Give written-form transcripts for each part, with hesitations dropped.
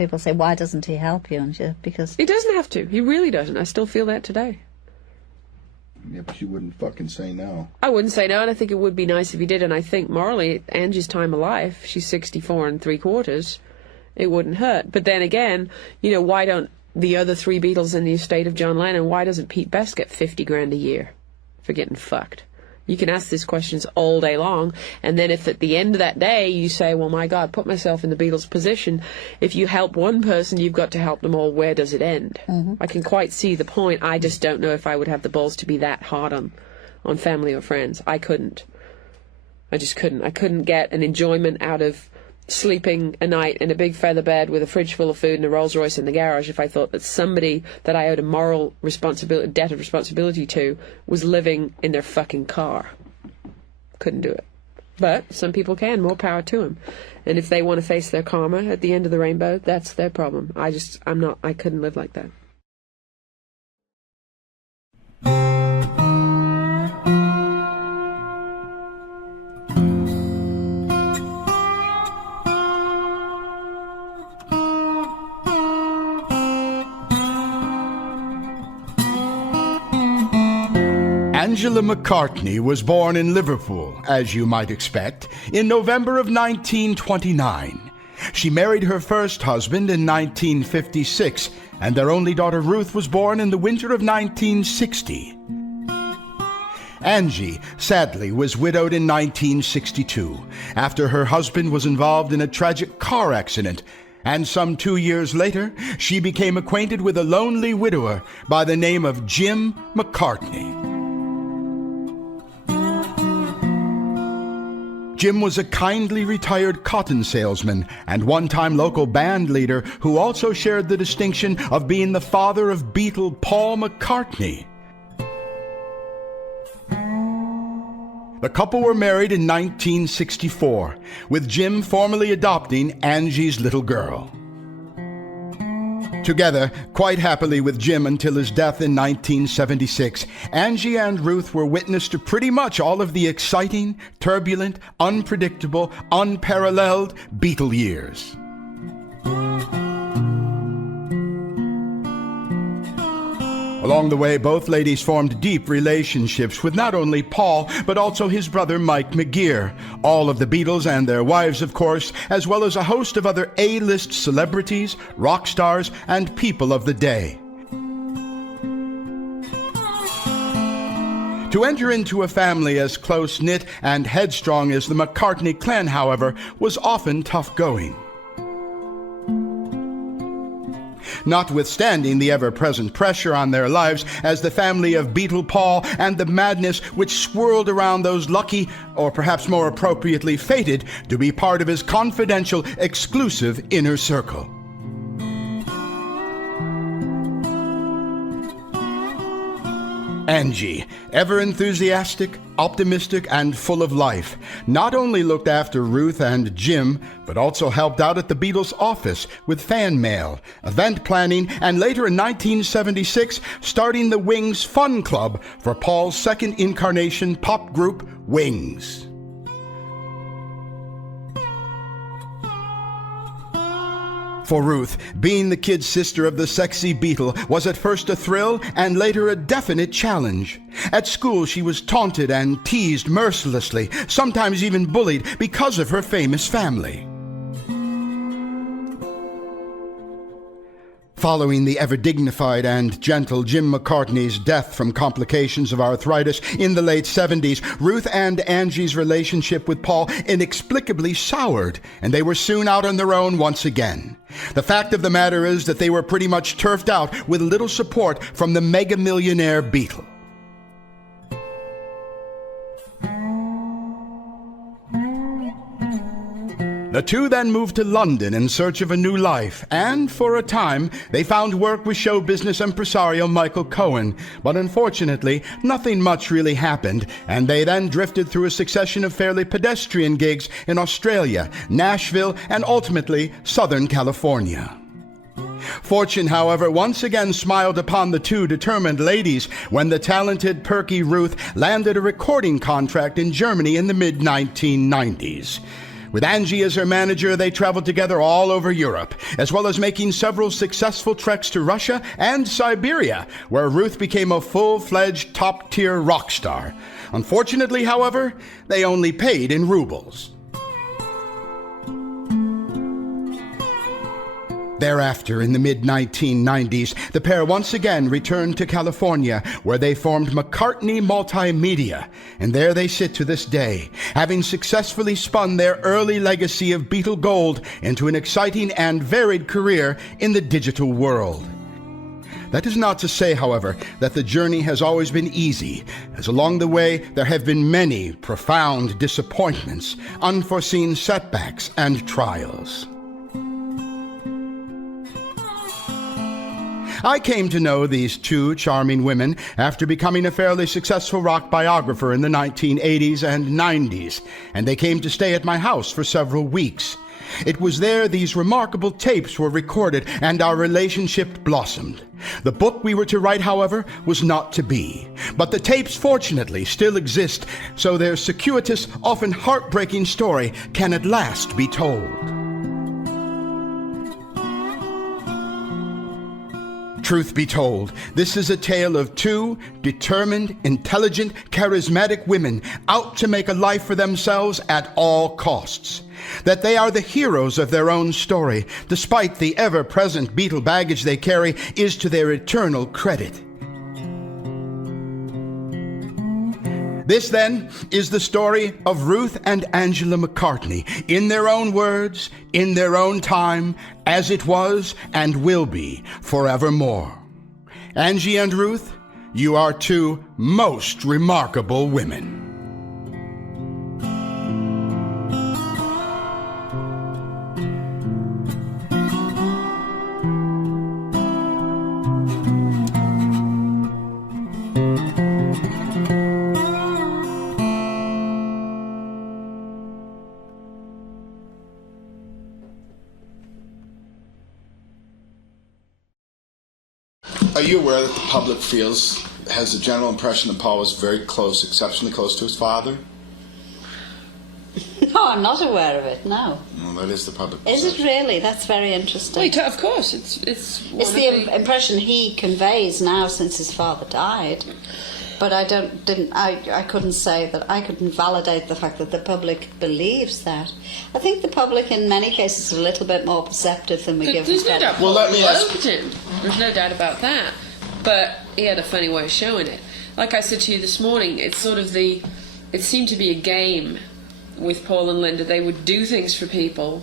People say, why doesn't he help you? And because he doesn't have to. He really doesn't. I still feel that today. Yeah, but you wouldn't fucking say no. I wouldn't say no, and I think it would be nice if he did. And I think morally, Angie's time of life, she's 64 3/4, it wouldn't hurt. But then again, you know, why don't the other 3 Beatles in the estate of John Lennon, why doesn't Pete Best get 50 grand a year for getting fucked? You can ask these questions all day long, and then if at the end of that day you say, well, my God, put myself in the Beatles' position, if you help one person, you've got to help them all. Where does it end? I can quite see the point. I just don't know if I would have the balls to be that hard on family or friends. I couldn't. I just couldn't. I couldn't get an enjoyment out of sleeping a night in a big feather bed with a fridge full of food and a Rolls Royce in the garage if I thought that somebody that I owed a moral debt of responsibility to was living in their fucking car. Couldn't do it. But some people can. More power to them. And if they want to face their karma at the end of the rainbow, that's their problem. I couldn't live like that. Angela McCartney was born in Liverpool, as you might expect, in November of 1929. She married her first husband in 1956, and their only daughter Ruth was born in the winter of 1960. Angie, sadly, was widowed in 1962, after her husband was involved in a tragic car accident, and some 2 years later, she became acquainted with a lonely widower by the name of Jim McCartney. Jim was a kindly retired cotton salesman and one-time local band leader who also shared the distinction of being the father of Beatle Paul McCartney. The couple were married in 1964, with Jim formally adopting Angie's little girl. Together, quite happily with Jim until his death in 1976, Angie and Ruth were witness to pretty much all of the exciting, turbulent, unpredictable, unparalleled Beatle years. Along the way, both ladies formed deep relationships with not only Paul, but also his brother Mike McGear, all of the Beatles and their wives, of course, as well as a host of other A-list celebrities, rock stars, and people of the day. To enter into a family as close-knit and headstrong as the McCartney clan, however, was often tough going. Notwithstanding the ever-present pressure on their lives as the family of Beatle Paul and the madness which swirled around those lucky, or perhaps more appropriately fated, to be part of his confidential, exclusive inner circle. Angie, ever enthusiastic, optimistic, and full of life, not only looked after Ruth and Jim, but also helped out at the Beatles' office with fan mail, event planning, and later in 1976, starting the Wings Fun Club for Paul's second incarnation pop group, Wings. For Ruth, being the kid sister of the sexy Beatle was at first a thrill and later a definite challenge. At school, she was taunted and teased mercilessly, sometimes even bullied because of her famous family. Following the ever-dignified and gentle Jim McCartney's death from complications of arthritis in the late 70s, Ruth and Angie's relationship with Paul inexplicably soured, and they were soon out on their own once again. The fact of the matter is that they were pretty much turfed out with little support from the mega-millionaire Beatle. The two then moved to London in search of a new life, and for a time they found work with show business impresario Michael Cohen, but unfortunately nothing much really happened, and they then drifted through a succession of fairly pedestrian gigs in Australia, Nashville, and ultimately Southern California. Fortune, however, once again smiled upon the two determined ladies when the talented, perky Ruth landed a recording contract in Germany in the mid-1990s. With Angie as her manager, they traveled together all over Europe, as well as making several successful treks to Russia and Siberia, where Ruth became a full-fledged top-tier rock star. Unfortunately, however, they only paid in rubles. Thereafter, in the mid-1990s, the pair once again returned to California, where they formed McCartney Multimedia, and there they sit to this day, having successfully spun their early legacy of Beatle gold into an exciting and varied career in the digital world. That is not to say, however, that the journey has always been easy, as along the way there have been many profound disappointments, unforeseen setbacks, and trials. I came to know these two charming women after becoming a fairly successful rock biographer in the 1980s and 90s, and they came to stay at my house for several weeks. It was there these remarkable tapes were recorded and our relationship blossomed. The book we were to write, however, was not to be. But the tapes, fortunately, still exist, so their circuitous, often heartbreaking story can at last be told. Truth be told, this is a tale of two determined, intelligent, charismatic women out to make a life for themselves at all costs. That they are the heroes of their own story, despite the ever-present Beatle baggage they carry, is to their eternal credit. This, then, is the story of Ruth and Angela McCartney, in their own words, in their own time, as it was and will be forevermore. Angie and Ruth, you are two most remarkable women. Are you aware that the public has a general impression that Paul was very close, exceptionally close to his father? No, I'm not aware of it, no. Well, that is the public Is perception. it really? That's very interesting. Wait, of course, it's It's the impression he conveys now since his father died. But I couldn't say that. I couldn't validate the fact that the public believes that. I think the public in many cases is a little bit more perceptive than we give them There's no credit. doubt. Well, let me ask- Loved him. There's no doubt about that. But he had a funny way of showing it. Like I said to you this morning, it's sort of it seemed to be a game with Paul and Linda. They would do things for people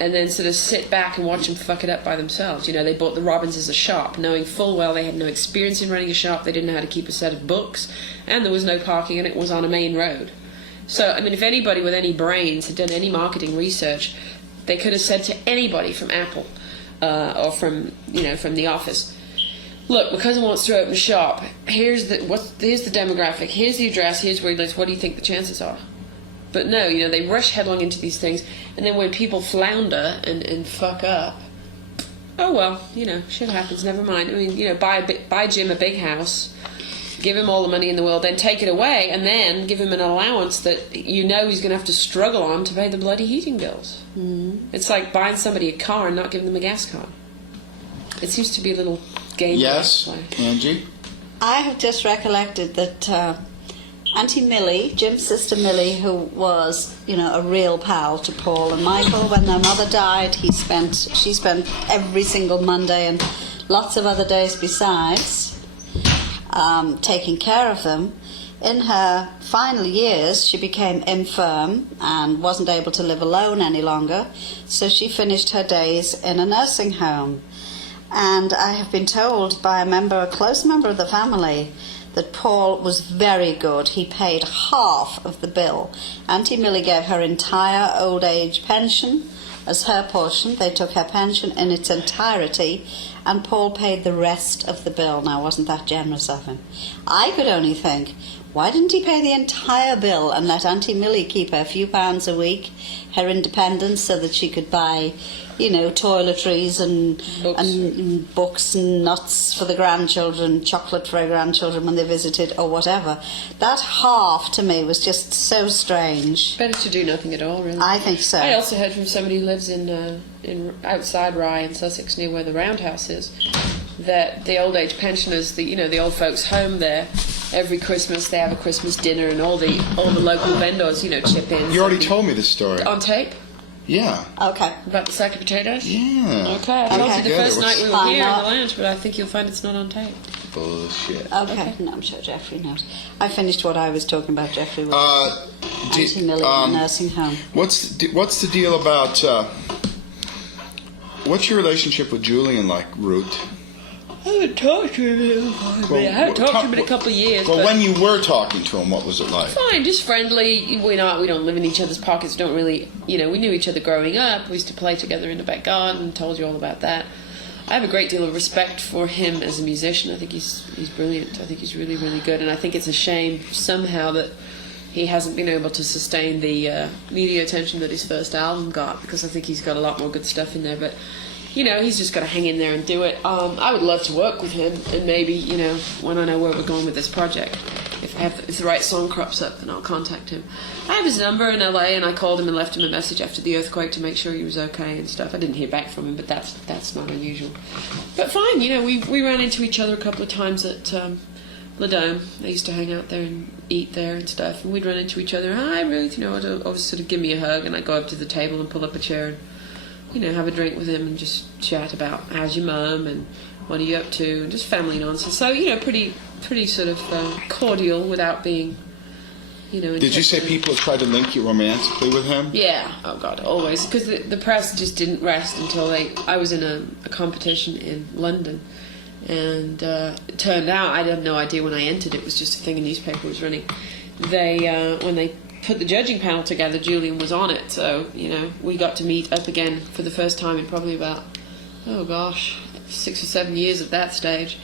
and then sort of sit back and watch them fuck it up by themselves. You know, they bought the Robbins' a shop, knowing full well they had no experience in running a shop, they didn't know how to keep a set of books, and there was no parking, and it was on a main road. So, I mean, if anybody with any brains had done any marketing research, they could have said to anybody from Apple or from the office, look, my cousin wants to open a shop, here's the demographic, here's the address, here's where he lives, what do you think the chances are? But no, they rush headlong into these things, and then when people flounder and fuck up, oh well, shit happens, never mind. I mean, buy Jim a big house, give him all the money in the world, then take it away, and then give him an allowance that he's going to have to struggle on to pay the bloody heating bills. Mm. It's like buying somebody a car and not giving them a gas card. It seems to be a little game. Yes, Angie? I have just recollected that Auntie Millie, Jim's sister Millie, who was, a real pal to Paul and Michael, when their mother died, she spent every single Monday and lots of other days besides taking care of them. In her final years, she became infirm and wasn't able to live alone any longer, so she finished her days in a nursing home. And I have been told by a close member of the family, that Paul was very good. He paid half of the bill. Auntie Millie gave her entire old age pension as her portion. They took her pension in its entirety, and Paul paid the rest of the bill. Now, wasn't that generous of him? I could only think, why didn't he pay the entire bill and let Auntie Millie keep her few pounds a week, her independence, so that she could buy, toiletries and books and nuts for the grandchildren, chocolate for her grandchildren when they visited, or whatever. That half, to me, was just so strange. Better to do nothing at all, really. I think so. I also heard from somebody who lives in outside Rye in Sussex, near where the Roundhouse is, that the old age pensioners, the old folks' home there, every Christmas they have a Christmas dinner, and all the local vendors, chip in. You already told me this story. On tape? Yeah. Okay. About the sack of potatoes? Yeah. Okay. I told you the first night we were here in the not. lounge, but I think you'll find it's not on tape. Bullshit. Okay. No, I'm sure Geoffrey knows. I finished what I was talking about, Geoffrey, with Auntie Millie in the nursing home. What's the deal about... what's your relationship with Julian like, Ruth? I haven't talked to him I haven't talked to him in a couple of years. Well, but when you were talking to him, what was it like? fine, just friendly. We don't live in each other's pockets. Don't really, we knew each other growing up. We used to play together in the back garden. Told you all about that. I have a great deal of respect for him as a musician. I think he's brilliant. I think he's really, really good. And I think it's a shame somehow that he hasn't been able to sustain the media attention that his first album got, because I think he's got a lot more good stuff in there. But he's just got to hang in there and do it. I would love to work with him, and maybe, when I know where we're going with this project, if the right song crops up, then I'll contact him. I have his number in LA, and I called him and left him a message after the earthquake to make sure he was okay and stuff. I didn't hear back from him, but that's not unusual. But fine, we ran into each other a couple of times at La Dome. I used to hang out there and eat there and stuff, and we'd run into each other. Hi, Ruth, I'd always sort of give me a hug, and I'd go up to the table and pull up a chair and have a drink with him and just chat about how's your mum and what are you up to, and just family nonsense. So, pretty sort of cordial without being, Did you say people have tried to link you romantically with him? Yeah, oh God, always. Because the press just didn't rest until I was in a competition in London, and it turned out, I had no idea when I entered, it was just a thing a newspaper was running. When they put the judging panel together, Julian was on it, so we got to meet up again for the first time in probably about 6 or 7 years at that stage,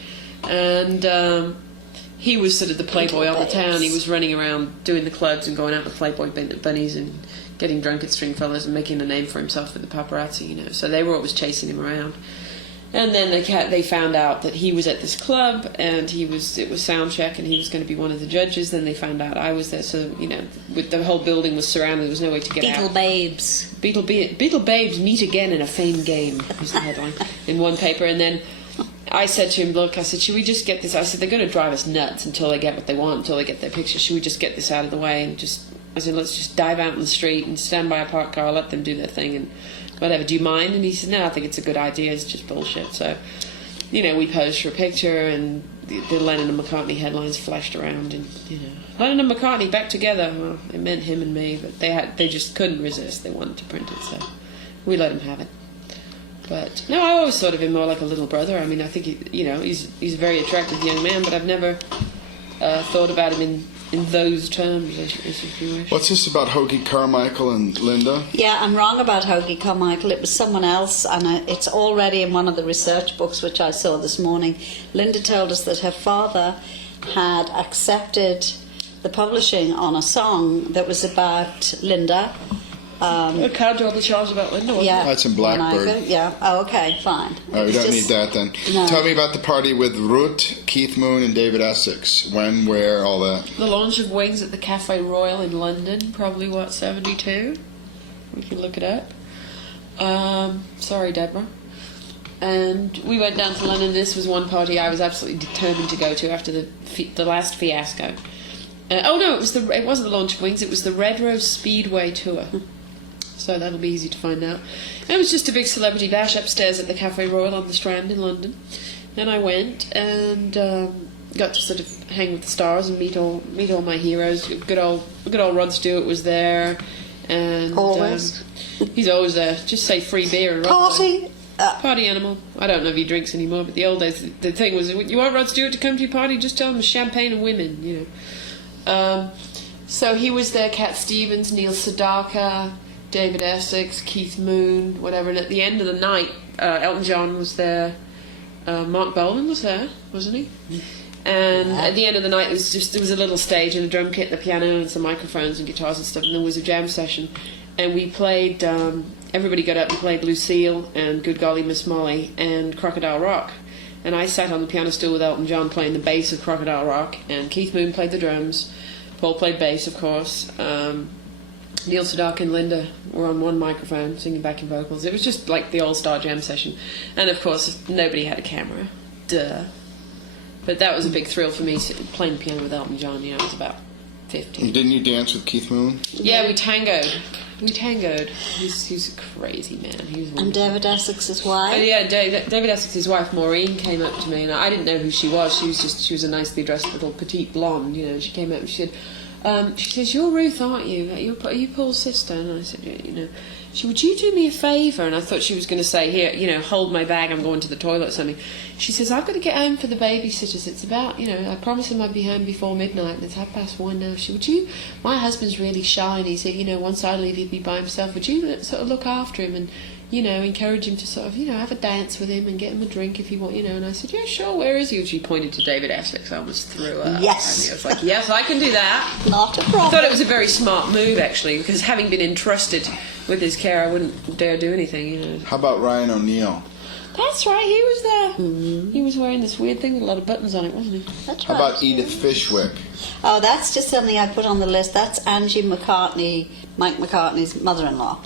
and he was sort of the playboy of the town. He was running around doing the clubs and going out with Playboy bunnies and getting drunk at Stringfellas and making a name for himself with the paparazzi, so they were always chasing him around. And then they found out that he was at this club, and it was soundcheck, and he was going to be one of the judges. Then they found out I was there, so with the whole building was surrounded, there was no way to get out. Beatle babes meet again in a fame game was the headline in one paper. And then I said to him, look, should we just get this? I said, they're going to drive us nuts until they get what they want, until they get their picture. Should we just get this out of the way and I said, let's just dive out in the street and stand by a parked car, let them do their thing, and whatever, do you mind? And he said, no, I think it's a good idea, it's just bullshit. So, we posed for a picture, and the Lennon and McCartney headlines flashed around, and, Lennon and McCartney back together. Well, it meant him and me, but they just couldn't resist. They wanted to print it, so we let him have it. But, no, I always thought of him more like a little brother. I mean, I think, he's a very attractive young man, but I've never thought about him in those terms, if you wish. What's this about Hoagie Carmichael and Linda? Yeah, I'm wrong about Hoagie Carmichael. It was someone else, and it's already in one of the research books which I saw this morning. Linda told us that her father had accepted the publishing on a song that was about Linda. I can't do all the charges about Linda, wasn't Yeah, it? That's in Blackbird. Yeah. Oh, okay, fine. We don't need that then. No. Tell me about the party with Ruth, Keith Moon, and David Essex. When, where, all that. The launch of Wings at the Cafe Royal in London, probably 72? We can look it up. Sorry, Deborah. And we went down to London. This was one party I was absolutely determined to go to after the last fiasco. No, it wasn't the launch of Wings. It was the Red Rose Speedway tour. So that'll be easy to find out. It was just a big celebrity bash upstairs at the Cafe Royal on the Strand in London. And I went and got to sort of hang with the stars and meet all my heroes. Good old Rod Stewart was there, and always. He's always there. Just say free beer and Party. Party animal. I don't know if he drinks anymore, but the old days the thing was, you want Rod Stewart to come to your party, just tell him champagne and women. So he was there. Cat Stevens, Neil Sedaka, David Essex, Keith Moon, whatever. And at the end of the night, Elton John was there. Mark Bolan was there, wasn't he? And at the end of the night, there was a little stage and a drum kit and a piano and some microphones and guitars and stuff, and there was a jam session. And we played, everybody got up and played Lucille and Good Golly Miss Molly and Crocodile Rock. And I sat on the piano stool with Elton John playing the bass of Crocodile Rock, and Keith Moon played the drums. Paul played bass, of course. Neil Sedaka and Linda were on one microphone singing backing vocals. It was just like the all-star jam session. And of course, nobody had a camera. Duh. But that was a big thrill for me, playing the piano with Elton John. I was about 15. Didn't you dance with Keith Moon? Yeah, we tangoed. He's a crazy man. He was wonderful. And David Essex's wife? And yeah, David Essex's wife, Maureen, came up to me, and I didn't know who she was. She was a nicely dressed little petite blonde, She came up and she says, "You're Ruth, aren't you? Are you Paul's sister?" And I said, would you do me a favour? And I thought she was going to say, "Here, hold my bag, I'm going to the toilet," or something. She says, "I've got to get home for the babysitters. It's about, I promised them I'd be home before midnight, and it's 1:30 now. My husband's really shy, and he said, once I leave, he'd be by himself. Would you sort of look after him and, encourage him to sort of, have a dance with him and get him a drink if you want, And I said, "Yeah, sure, where is he?" And she pointed to David Essex. I almost threw up. Yes. I was like, yes, I can do that. Not a problem. I thought it was a very smart move, actually, because having been entrusted with his care, I wouldn't dare do anything, How about Ryan O'Neal? That's right, he was there. Mm-hmm. He was wearing this weird thing with a lot of buttons on it, wasn't he? That's How right. about Edith Fishwick? Oh, that's just something I put on the list. That's Angie McCartney, Mike McCartney's mother-in-law.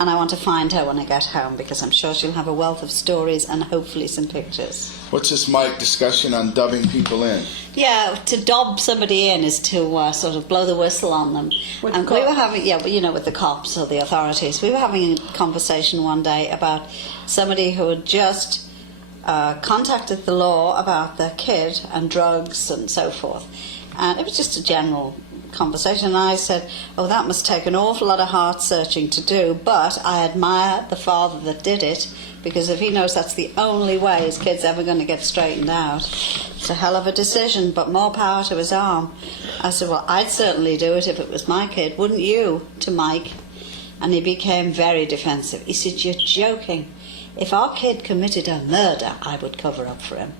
And I want to find her when I get home, because I'm sure she'll have a wealth of stories and hopefully some pictures. What's this, Mike, discussion on dubbing people in? Yeah, to dob somebody in is to sort of blow the whistle on them. With And the we were cops? having, with the cops or the authorities. We were having a conversation one day about somebody who had just contacted the law about their kid and drugs and so forth. And it was just a general conversation, and I said, "Oh, that must take an awful lot of heart searching to do, but I admire the father that did it, because if he knows that's the only way his kid's ever going to get straightened out, it's a hell of a decision, but more power to his arm." I said, "Well, I'd certainly do it if it was my kid, wouldn't you?" to Mike. And he became very defensive. He said, "You're joking. If our kid committed a murder, I would cover up for him."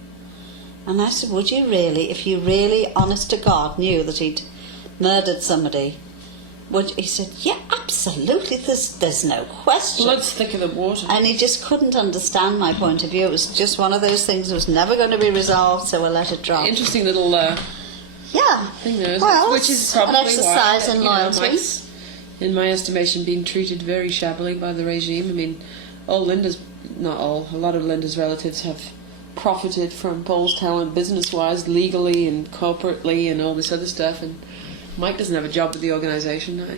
And I said, "Would you really, if you really, honest to God, knew that he'd murdered somebody?" He said, "Yeah, absolutely, there's no question." Blood's thicker than water. And he just couldn't understand my point of view. It was just one of those things that was never going to be resolved, so we'll let it drop. Interesting little Yeah. thing there, Well, which is it's probably an exercise why, in loyalty. Mike's, in my estimation, being treated very shabbily by the regime. I mean, a lot of Linda's relatives have profited from Paul's talent business-wise, legally and corporately and all this other stuff, and Mike doesn't have a job with the organisation,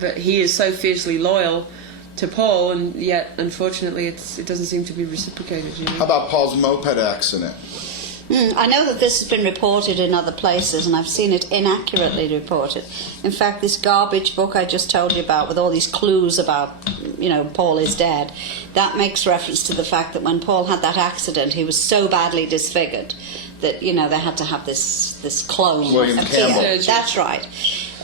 but he is so fiercely loyal to Paul, and yet, unfortunately, it doesn't seem to be reciprocated. How about Paul's moped accident? I know that this has been reported in other places, and I've seen it inaccurately reported. In fact, this garbage book I just told you about, with all these clues about, Paul is dead, that makes reference to the fact that when Paul had that accident, he was so badly disfigured that, they had to have this clone William appear. Campbell. That's right.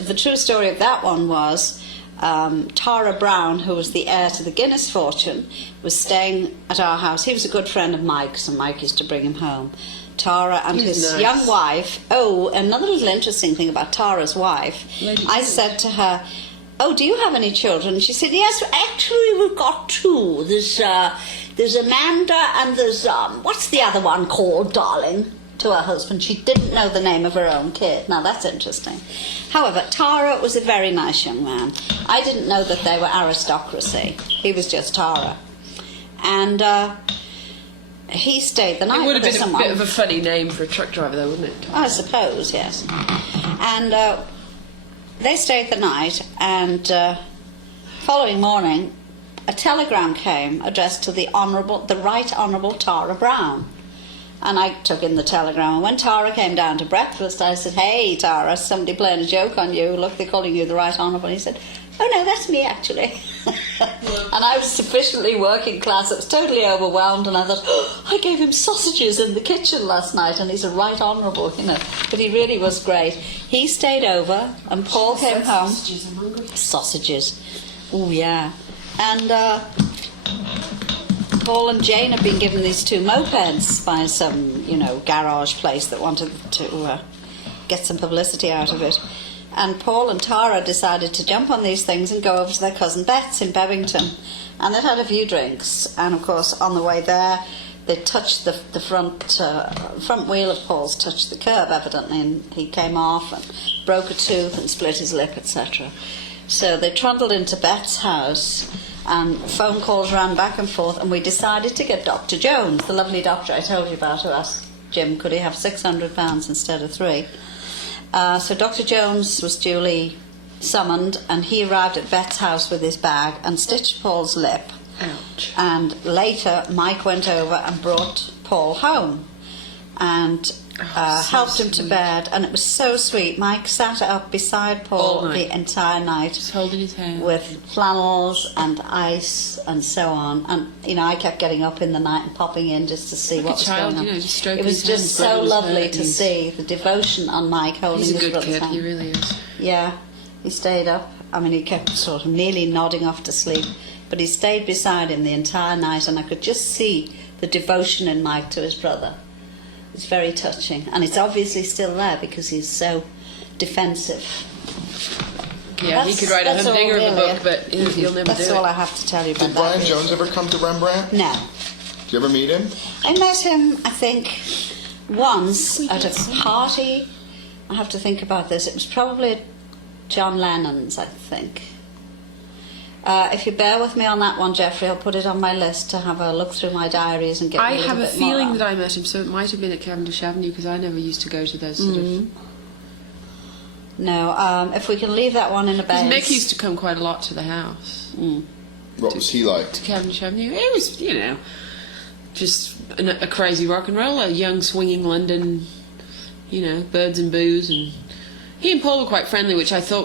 The true story of that one was Tara Brown, who was the heir to the Guinness fortune, was staying at our house. He was a good friend of Mike's, and Mike used to bring him home. Tara and He's his nice. young wife. Oh, another little interesting thing about Tara's wife. I said to her, "Oh, do you have any children?" She said, "Yes, actually we've got two. There's Amanda and there's, what's the other one called, darling?" to her husband. She didn't know the name of her own kid. Now, that's interesting. However, Tara was a very nice young man. I didn't know that they were aristocracy. He was just Tara. And he stayed the night It would have with been someone. a bit of a funny name for a truck driver, though, wouldn't it? I suppose, yes. And they stayed the night, and following morning, a telegram came addressed to the Right Honourable Tara Brown. And I took in the telegram, and when Tara came down to breakfast, I said, "Hey, Tara, somebody playing a joke on you. Look, they're calling you the Right Honourable." And he said, "Oh, no, that's me, actually." And I was sufficiently working class. I was totally overwhelmed, and I thought, I gave him sausages in the kitchen last night, and he's a Right Honourable, But he really was great. He stayed over, and Paul came home. Sausages, I'm hungry. Sausages. Oh, yeah. And Paul and Jane had been given these 2 mopeds by some, garage place that wanted to get some publicity out of it. And Paul and Tara decided to jump on these things and go over to their cousin Bet's in Bevington. And they'd had a few drinks. And, of course, on the way there, they touched the front wheel of Paul's touched the curb, evidently, and he came off and broke a tooth and split his lip, etc. So they trundled into Bet's house, and phone calls ran back and forth, and we decided to get Dr. Jones, the lovely doctor I told you about, who asked Jim, could he have £600 instead of 3? So Dr. Jones was duly summoned, and he arrived at Bet's house with his bag and stitched Paul's lip. Ouch. And later Mike went over and brought Paul home and helped him to bed, and it was so sweet. Mike sat up beside Paul the entire night, just holding his hand, with flannels and ice and so on. And I kept getting up in the night and popping in just to see what was going on. Just stroking it was his just hand, so lovely to see the devotion on Mike holding his brother's hand. He's a good kid, he really is. Yeah, he stayed up. I mean, he kept sort of nearly nodding off to sleep, but he stayed beside him the entire night, and I could just see the devotion in Mike to his brother. It's very touching, and it's obviously still there because he's so defensive. Yeah, he could write a humdinger of a book, but he'll never do it. That's all I have to tell you about that. Did Brian Jones ever come to Rembrandt? No. Did you ever meet him? I met him, I think, once at a party. I have to think about this. It was probably at John Lennon's, I think. If you bear with me on that one, Geoffrey, I'll put it on my list to have a look through my diaries and get I a little have a bit more feeling on. that I met him, so it might have been at Cavendish Avenue, because I never used to go to those sort of... No, if we can leave that one in abeyance. Mick used to come quite a lot to the house. What was he like? To Cavendish Avenue. It was, just a crazy rock and roller, young swinging London, birds and booze. And he and Paul were quite friendly, which I thought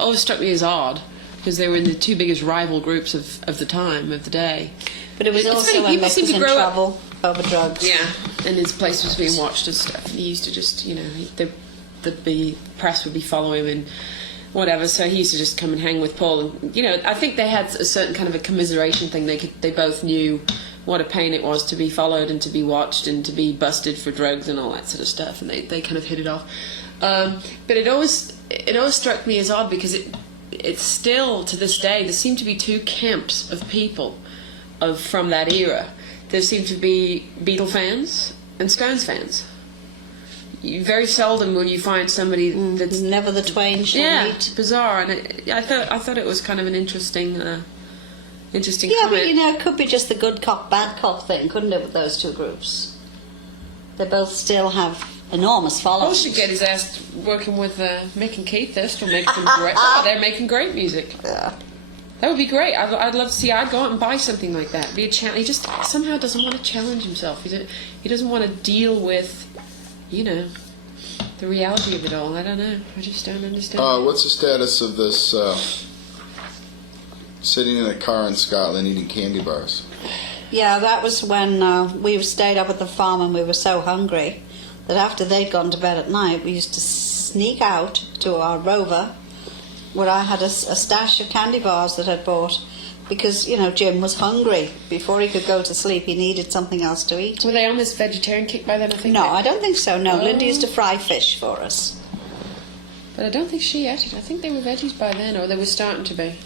always struck me as odd, because they were in the 2 biggest rival groups of the time, of the day. But it was also when Mick was in trouble over drugs. Yeah, and his place was being watched and stuff. And he used to just, the press would be following him and whatever, so he used to just come and hang with Paul. And, I think they had a certain kind of a commiseration thing. They both knew what a pain it was to be followed and to be watched and to be busted for drugs and all that sort of stuff, and they kind of hit it off. But it always struck me as odd, because it's still, to this day, there seem to be 2 camps of people from that era. There seem to be Beatle fans and Stones fans. Very seldom will you find somebody that's... Never the twain shall meet. Bizarre. And I thought it was kind of an interesting comment. Yeah, but it could be just the good cop, bad cop thing, couldn't it, with those 2 groups? They both still have enormous followings. Paul should get his ass working with Mick and Keith. They're still making some great... they're making great music. Yeah. That would be great. I'd love to see... I'd go out and buy something like that. Be a challenge. He just somehow doesn't want to challenge himself. He doesn't want to deal with, the reality of it all. I don't know. I just don't understand. What's the status of this sitting in a car in Scotland eating candy bars? Yeah, that was when we stayed up at the farm and we were so hungry that after they'd gone to bed at night, we used to sneak out to our Rover, where I had a stash of candy bars that I'd bought, because, Jim was hungry. Before he could go to sleep, he needed something else to eat. Were they on this vegetarian kick by then, I think? No, I don't think so, no. Linda used to fry fish for us. But I don't think she ate it. I think they were veggies by then, or they were starting to be.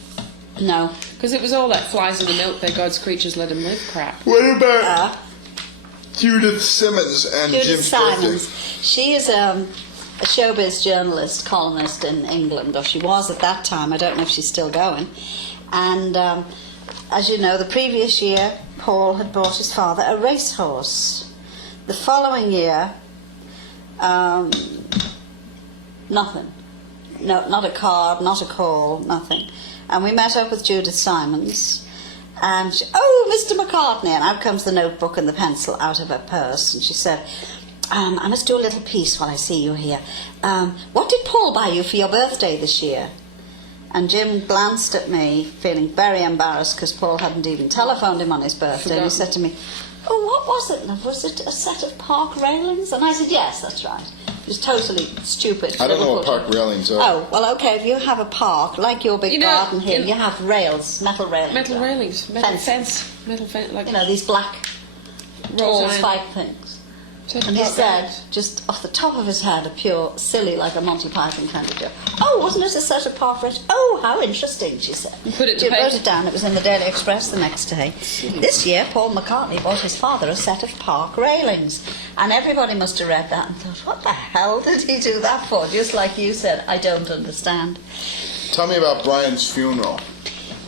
No. Because it was all that flies in the milk, they're God's creatures, let them live crap. What about Judith Simmons and Judith Jim Simons? She is a showbiz journalist, columnist in England, or she was at that time. I don't know if she's still going. And as you know, the previous year, Paul had bought his father a racehorse. The following year, nothing. No, not a card, not a call, nothing. And we met up with Judith Simons, and Mr. McCartney, and out comes the notebook and the pencil out of her purse, and she said, I must do a little piece while I see you here. What did Paul buy you for your birthday this year? And Jim glanced at me, feeling very embarrassed because Paul hadn't even telephoned him on his birthday. And he said to me, what was it, love? Was it a set of park railings? And I said, yes, that's right. It's totally stupid. I don't know what Liverpool. park railings are. Oh, well, okay, if you have a park, like your big You know, garden here, in- you have rails, metal railings. Metal railings, metal Fences. metal fence, like You know, these black, wrought tall iron. spike things. So And he park said, railings. just off the top of his head, a pure silly, like a Monty Python kind of joke. Oh, wasn't it a set of park railings? Oh, how interesting, she said. You put it in She the wrote paper? it down. It was in the Daily Express the next day. This year, Paul McCartney bought his father a set of park railings. And everybody must have read that and thought, what the hell did he do that for? Just like you said, I don't understand. Tell me about Brian's funeral.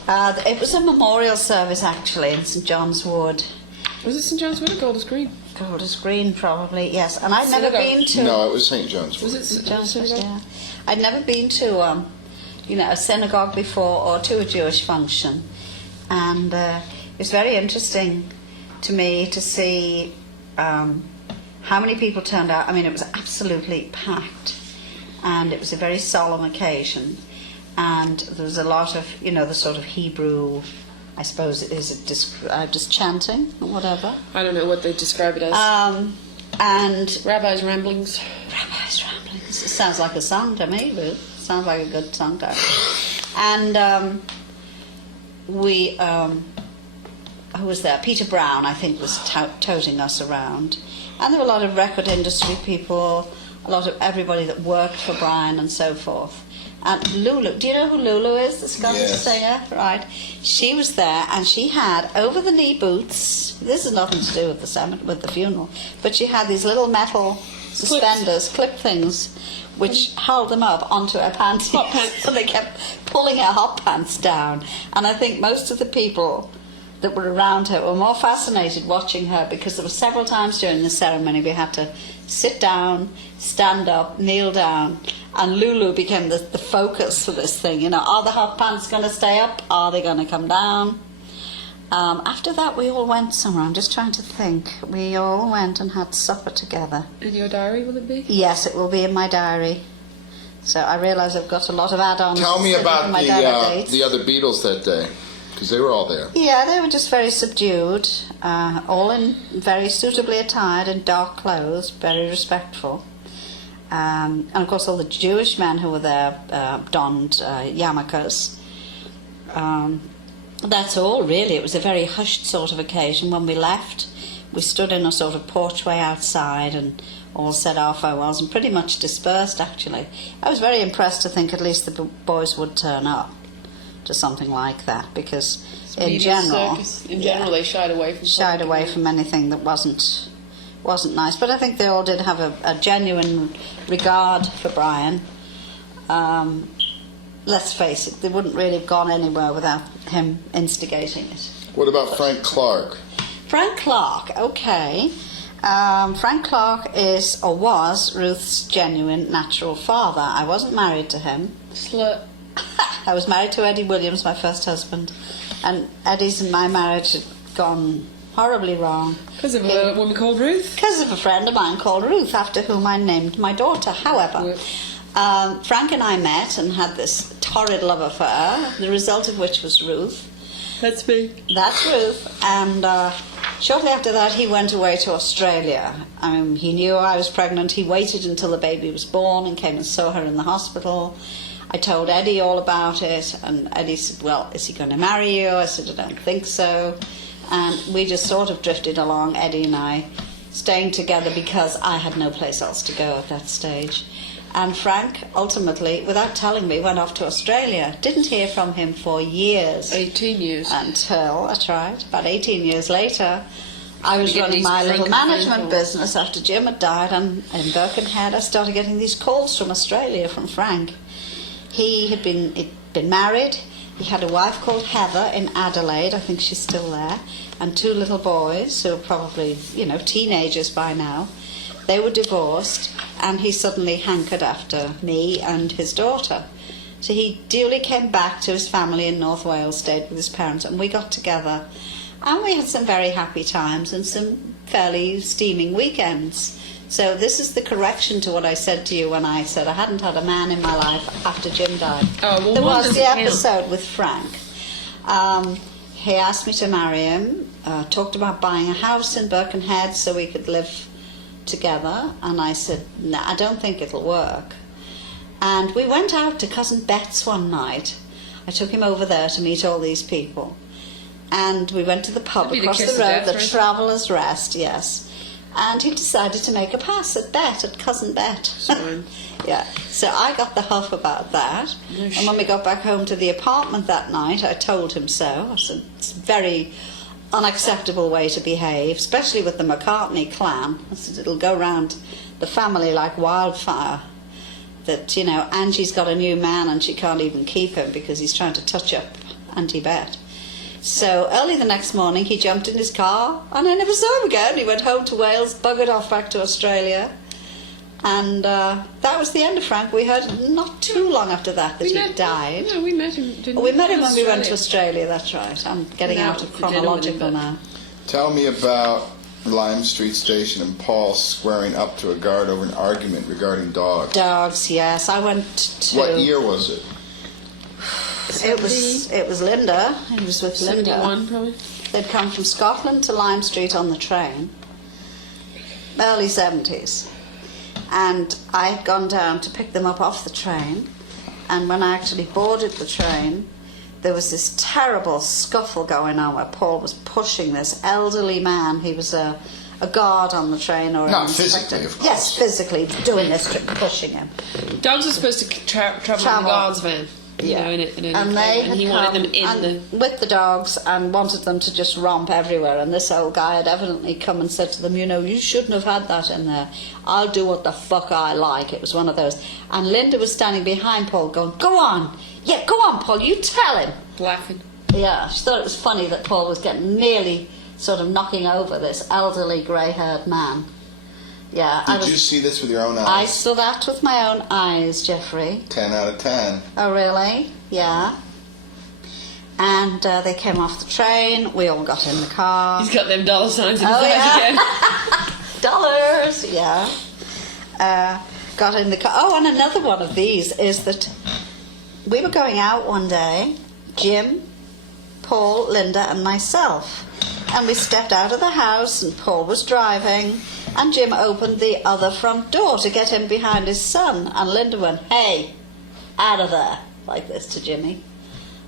It was a memorial service, actually, in St John's Wood. Was it St John's Wood or Golders Green? Golders Green, probably, yes. And I'd never Synagogue. been to... No, it was St. John's. Was it St. St John's Wood, Synagogue? yeah. I'd never been to, a synagogue before or to a Jewish function. And it was very interesting to me to see how many people turned out. I mean, it was absolutely packed. And it was a very solemn occasion. And there was a lot of, the sort of Hebrew... I suppose it is just chanting or whatever. I don't know what they describe it as. And Rabbi's ramblings. Rabbi's Ramblings. It sounds like a song to me, Ruth. Sounds like a good song to her. And we, who was there? Peter Brown, I think, was toting us around. And there were a lot of record industry people, a lot of everybody that worked for Brian and so forth. And Lulu, do you know who Lulu is, the Scottish Yes. singer? Right. She was there, and she had over-the-knee boots. This has nothing to do with the funeral, but she had these little metal suspenders, clip things, which held them up onto her panties. Hot pants. So they kept pulling her hot pants down. And I think most of the people that were around her were more fascinated watching her, because there were several times during the ceremony we had to sit down, stand up, kneel down, and Lulu became the focus for this thing. Are the hot pants going to stay up? Are they going to come down? After that, we all went somewhere. I'm just trying to think. We all went and had supper together. In your diary, will it be? Yes, it will be in my diary. So I realise I've got a lot of add-ons. Tell me sitting about in my diary dates. the other Beatles that day, because they were all there. Yeah, they were just very subdued, all in very suitably attired in dark clothes, very respectful. And of course all the Jewish men who were there donned yarmulkes. That's all really. It was a very hushed sort of occasion. When we left, we stood in a sort of porchway outside and all said our farewells and pretty much dispersed, actually. I was very impressed to think at least the boys would turn up to something like that, because in general, they shied away from anything that wasn't nice. But I think they all did have a genuine regard for Brian. Let's face it, they wouldn't really have gone anywhere without him instigating it. What about Frank Clark? Frank Clark, okay. Frank Clark is, or was, Ruth's genuine natural father. I wasn't married to him. Slut. I was married to Eddie Williams, my first husband, and Eddie's and my marriage had gone horribly wrong. Because of a woman called Ruth? Because of a friend of mine called Ruth, after whom I named my daughter. However, Frank and I met and had this torrid love affair, the result of which was Ruth. That's me. That's Ruth. And shortly after that, he went away to Australia. He knew I was pregnant. He waited until the baby was born and came and saw her in the hospital. I told Eddie all about it, and Eddie said, well, is he going to marry you? I said, I don't think so. And we just sort of drifted along, Eddie and I, staying together because I had no place else to go at that stage. And Frank, ultimately, without telling me, went off to Australia. Didn't hear from him for years. 18 years. Until, that's right, about 18 years later, I was running my little management business after Jim had died, and in Birkenhead I started getting these calls from Australia, from Frank. He had been married. He had a wife called Heather in Adelaide, I think she's still there, and two little boys who are probably, teenagers by now. They were divorced, and he suddenly hankered after me and his daughter. So he duly came back to his family in North Wales, stayed with his parents, and we got together. And we had some very happy times and some fairly steaming weekends. So this is the correction to what I said to you when I said I hadn't had a man in my life after Jim died. Oh, well, there one was the doesn't count. episode with Frank. He asked me to marry him, talked about buying a house in Birkenhead so we could live together, and I said, no, I don't think it'll work. And we went out to Cousin Bet's one night. I took him over there to meet all these people. And we went to the pub That'd be the across Kiss the of road, Death, the right? Traveller's Rest, yes. And he decided to make a pass at Cousin Bet. Fine. Yeah, so I got the huff about that. And when we got back home to the apartment that night, I told him so. I said, it's a very unacceptable way to behave, especially with the McCartney clan. I said, it'll go round the family like wildfire. That, you know, Angie's got a new man and she can't even keep him because he's trying to touch up Auntie Bet. So early the next morning he jumped in his car and I never saw him again. He went home to Wales, buggered off back to Australia, and that was the end of Frank. We heard not too long after that he died. No, we met him. Didn't We met him in when we went to Australia. Australia, that's right. I'm getting No, out of to dinner with him, chronological but- now. Tell me about Lime Street Station and Paul squaring up to a guard over an argument regarding dogs. Dogs, yes. I went to... What year was it? It was Linda. It was with Linda. 71, probably. They'd come from Scotland to Lime Street on the train, early 70s. And I had gone down to pick them up off the train, and when I actually boarded the train, there was this terrible scuffle going on where Paul was pushing this elderly man. He was a guard on the train, or Not an inspector. physically, of course. Yes, physically doing this, pushing him. Dogs are supposed to travel in Travel. the guard's van. You Yeah. know, in a And they had he come wanted them in and with the dogs and wanted them to just romp everywhere. And this old guy had evidently come and said to them, you know, you shouldn't have had that in there. I'll do what the fuck I like. It was one of those. And Linda was standing behind Paul going, go on. Yeah, go on, Paul, you tell him. the laughing. Yeah, she thought it was funny that Paul was getting nearly sort of knocking over this elderly grey-haired man. Yeah, Did you see this with your own I eyes? saw that with my own eyes, Geoffrey. 10 out of 10. Oh, really? Yeah. And they came off the train. We all got in the car. He's got them dollar signs in his Oh, eyes yeah. again. Dollars, yeah. Got in the car. Oh, and another one of these is that we were going out one day, Jim, Paul, Linda, and myself. And we stepped out of the house, and Paul was driving, and Jim opened the other front door to get in behind his son. And Linda went, hey, out of there, like this to Jimmy.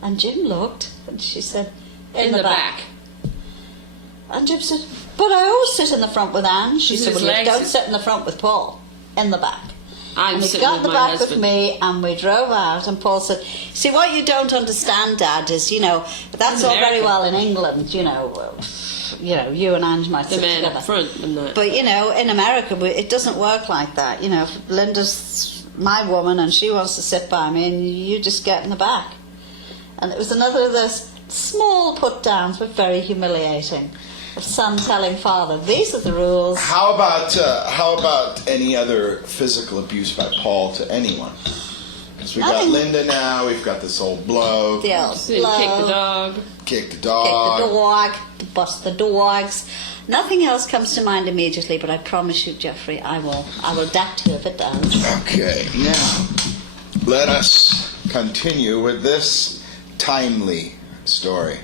And Jim looked, and she said, in the back. And Jim said, but I always sit in the front with Anne. She Because said, his well, you legs don't is- sit in the front with Paul, in the back. I'm And he sitting got in with the my back husband. with me, and we drove out, and Paul said, see, what you don't understand, Dad, is, you know, that's In all very America. well in England, you know, you and Ange might The sit man together. up front and that. But, you know, in America, it doesn't work like that. You know, if Linda's my woman, and she wants to sit by me, and you just get in the back. And it was another of those small put-downs, but very humiliating, of son telling father, these are the rules. How about any other physical abuse by Paul to anyone? Because we got Nothing. Linda now. We've got this old blow. The old So you blow. kick the dog. Kick the Kick dog. the dog, bust the dogs. Nothing else comes to mind immediately, but I promise you, Geoffrey, I will adapt to if it does. Okay, now let us continue with this timely story.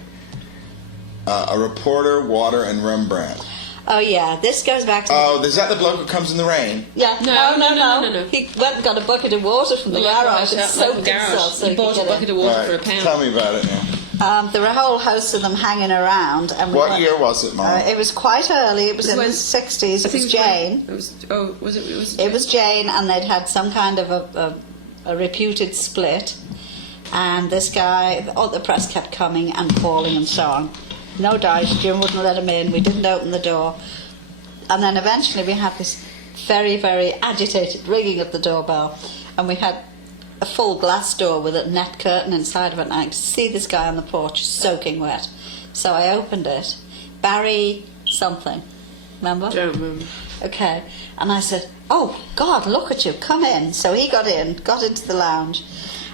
A reporter, water, and Rembrandt. Oh yeah, this goes back to. Oh, is that the bloke who comes in the rain? Yeah, No. He went and got a bucket of water from the garage and soaked himself so He he bought could a get bucket in. of water All for a right, pound. tell me about it now. There were a whole host of them hanging around. And we What went- year was it, Mom? It was quite early. It was in the when- 60s. I It think was when- Jane. It was. Oh, was it? It was Jane, and they'd had some kind of a reputed split. And this guy, all the press kept coming and calling and so on. No dice, Jim wouldn't let him in. We didn't open the door. And then eventually we had this very, very agitated ringing of the doorbell. And we had a full glass door with a net curtain inside of it. And I could see this guy on the porch soaking wet. So I opened it. Barry something. Remember? Don't remember. Okay. And I said, oh, God, look at you. Come in. So he got into the lounge.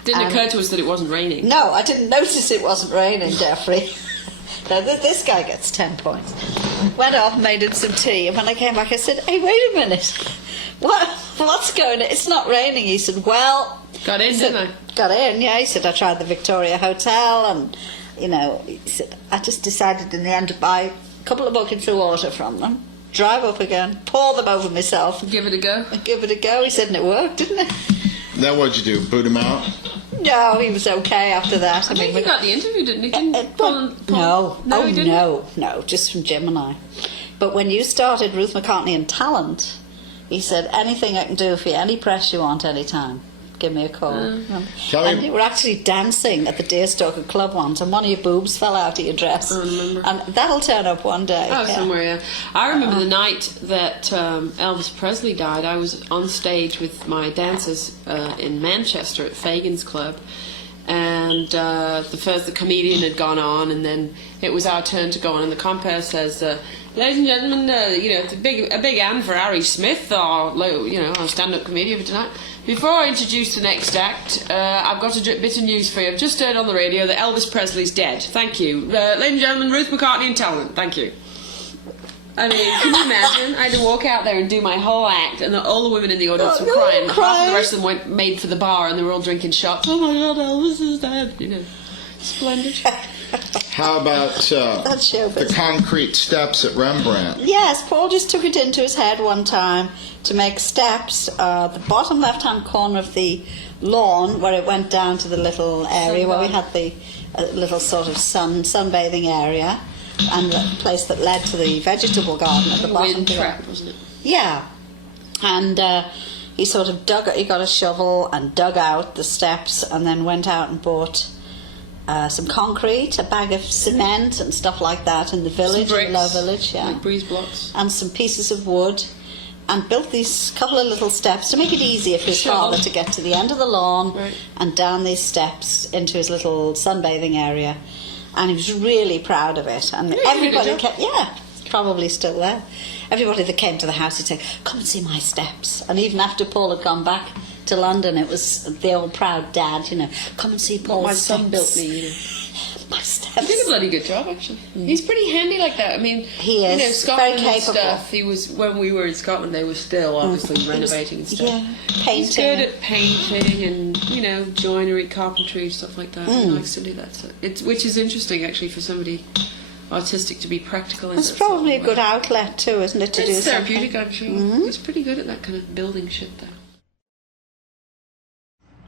Didn't And- occur to us that it wasn't raining. No, I didn't notice it wasn't raining, Geoffrey. Now, this guy gets 10 points. Went off, made him some tea, and when I came back, I said, hey, wait a minute. What's going on? It's not raining. He said, well... Got in, he said, didn't Got in, yeah. He said, I tried the Victoria Hotel, and, you know, he said, I just decided in the end to buy a couple of buckets of water from them. drive up again, pour them over myself, Give it a go. and give it a go. He said, and it worked, didn't it? Now what'd you do? Boot him out? No, he was okay after that. I think he got the interview, didn't he? Didn't No, no, he didn't. no, just from Jim and I. But when you started Ruth McCartney and Talent, he said, anything I can do for you, any press you want, anytime, give me a call. Tell And me- you were actually dancing at the Deerstalker Club once, and one of your boobs fell out of your dress. I remember. And that'll turn up one day. Oh, yeah. somewhere, yeah. I remember the night that Elvis Presley died. I was on stage with my dancers in Manchester at Fagan's Club, and the comedian had gone on, and then it was our turn to go on, and the compere says, ladies and gentlemen, it's a big hand for Harry Smith, our stand-up comedian for tonight. Before I introduce the next act, I've got a bit of news for you. I've just heard on the radio that Elvis Presley's dead. Thank you. Ladies and gentlemen, Ruth McCartney and Talent. Thank you. I mean, can you imagine? I had to walk out there and do my whole act, and all the women in the audience were crying. Half of the rest of them made for the bar, and they were all drinking shots. Oh my God, Elvis is dead. Splendid. How about That's showbiz. the concrete steps at Rembrandt? Yes, Paul just took it into his head one time to make steps the bottom left-hand corner of the lawn where it went down to the little area where we had the little sort of sunbathing area, and the place that led to the vegetable garden at the bottom. Wind trap, wasn't it? Yeah, and he sort of he got a shovel and dug out the steps, and then went out and bought some concrete, a bag of cement and stuff like that in the village, in the low village, yeah, like breeze blocks, and some pieces of wood, and built these couple of little steps to make it easier for his father to get to the end of the lawn and down these steps into his little sunbathing area. And he was really proud of it. And everybody kept, it's probably still there. Everybody that came to the house would say, come and see my steps. And even after Paul had gone back to London, it was the old proud dad, come and see Paul's my steps. son built me, My steps. He did a bloody good job, actually. He's pretty handy like that. I mean, He is, Scotland very and capable. stuff. He was, when we were in Scotland, they were still obviously renovating and stuff. Yeah, painting. He's good at painting and joinery, carpentry, stuff like that. He likes to do that. So which is interesting, actually, for somebody artistic to be practical. In It's that probably sort a of good way. outlet too, isn't it, to do It's something? therapeutic, I'm sure. He's pretty good at that kind of building shit, though.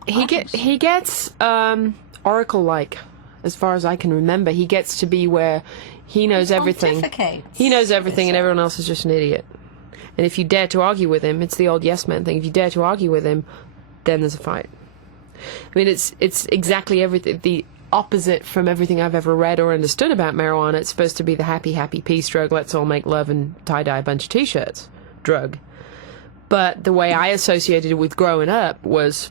He gets oracle-like, as far as I can remember. He gets to be where he knows everything. Pontificates. He knows everything, and everyone else is just an idiot. And if you dare to argue with him, it's the old yes man thing. If you dare to argue with him, then there's a fight. I mean, it's exactly everything, the opposite from everything I've ever read or understood about marijuana. It's supposed to be the happy, happy peace drug, let's all make love and tie-dye a bunch of T-shirts drug. But the way I associated it with growing up was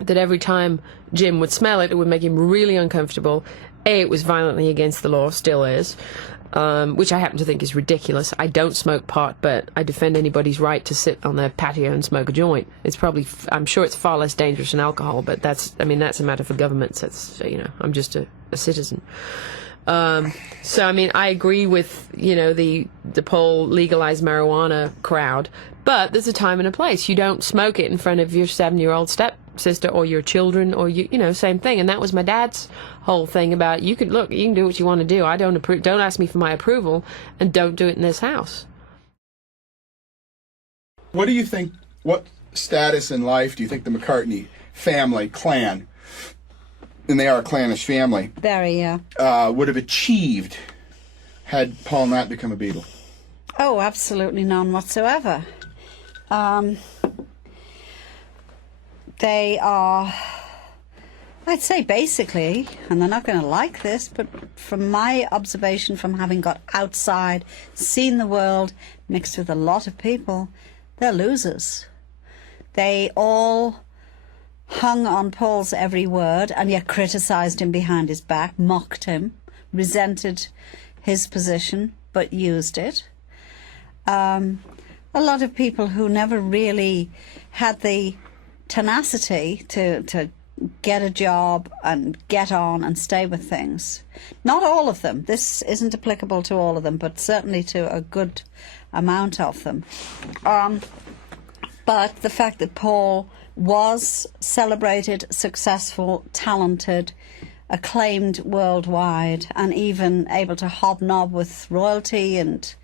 that every time Jim would smell it, it would make him really uncomfortable. It was violently against the law, still is, which I happen to think is ridiculous. I don't smoke pot, but I defend anybody's right to sit on their patio and smoke a joint. It's probably, I'm sure it's far less dangerous than alcohol, but that's a matter for governments. That's, I'm just a citizen. So, I mean, I agree with, the whole legalized marijuana crowd, but there's a time and a place. You don't smoke it in front of your 7-year-old stepsister or your children or, same thing. And that was my dad's whole thing about, you can do what you want to do. I don't approve, don't ask me for my approval, and don't do it in this house. What do you think, what status in life do you think the McCartney family, clan, and they are a clannish family, Very, yeah. would have achieved had Paul not become a Beatle? Oh, absolutely none whatsoever. They are, I'd say basically, and they're not going to like this, but from my observation from having got outside, seen the world, mixed with a lot of people, they're losers. They all hung on Paul's every word and yet criticised him behind his back, mocked him, resented his position, but used it. A lot of people who never really had the tenacity to get a job and get on and stay with things. Not all of them. This isn't applicable to all of them, but certainly to a good amount of them. But the fact that Paul was celebrated, successful, talented, acclaimed worldwide, and even able to hobnob with royalty and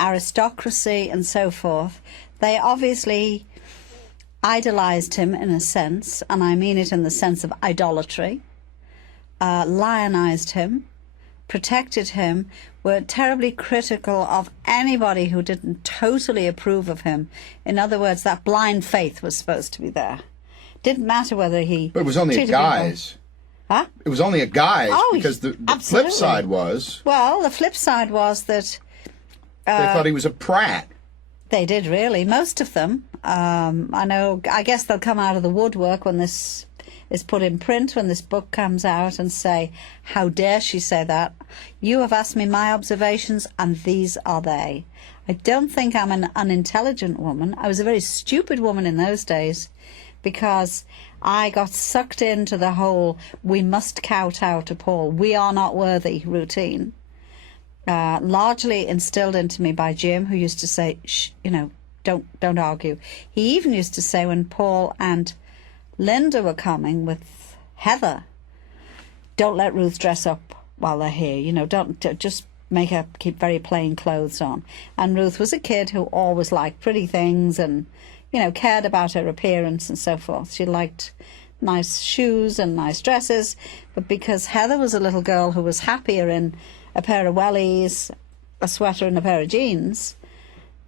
aristocracy and so forth, they obviously idolised him in a sense, and I mean it in the sense of idolatry, lionised him, protected him, were terribly critical of anybody who didn't totally approve of him. In other words, that blind faith was supposed to be there. Didn't matter whether he... But it was only a treated guise. Huh? It was only a guise, Oh, because the flip absolutely. side was Well, the flip side was that they thought he was a prat. they did, really. Most of them. I guess they'll come out of the woodwork when this is put in print, when this book comes out, and say, how dare she say that? You have asked me my observations, and these are they. I don't think I'm an unintelligent woman. I was a very stupid woman in those days, because I got sucked into the whole we must kowtow to Paul, we are not worthy routine. Largely instilled into me by Jim, who used to say, shh, don't argue. He even used to say, when Paul and Linda were coming with Heather, don't let Ruth dress up while they're here. Don't just make her keep very plain clothes on. And Ruth was a kid who always liked pretty things and, cared about her appearance and so forth. She liked nice shoes and nice dresses, but because Heather was a little girl who was happier in a pair of wellies, a sweater and a pair of jeans,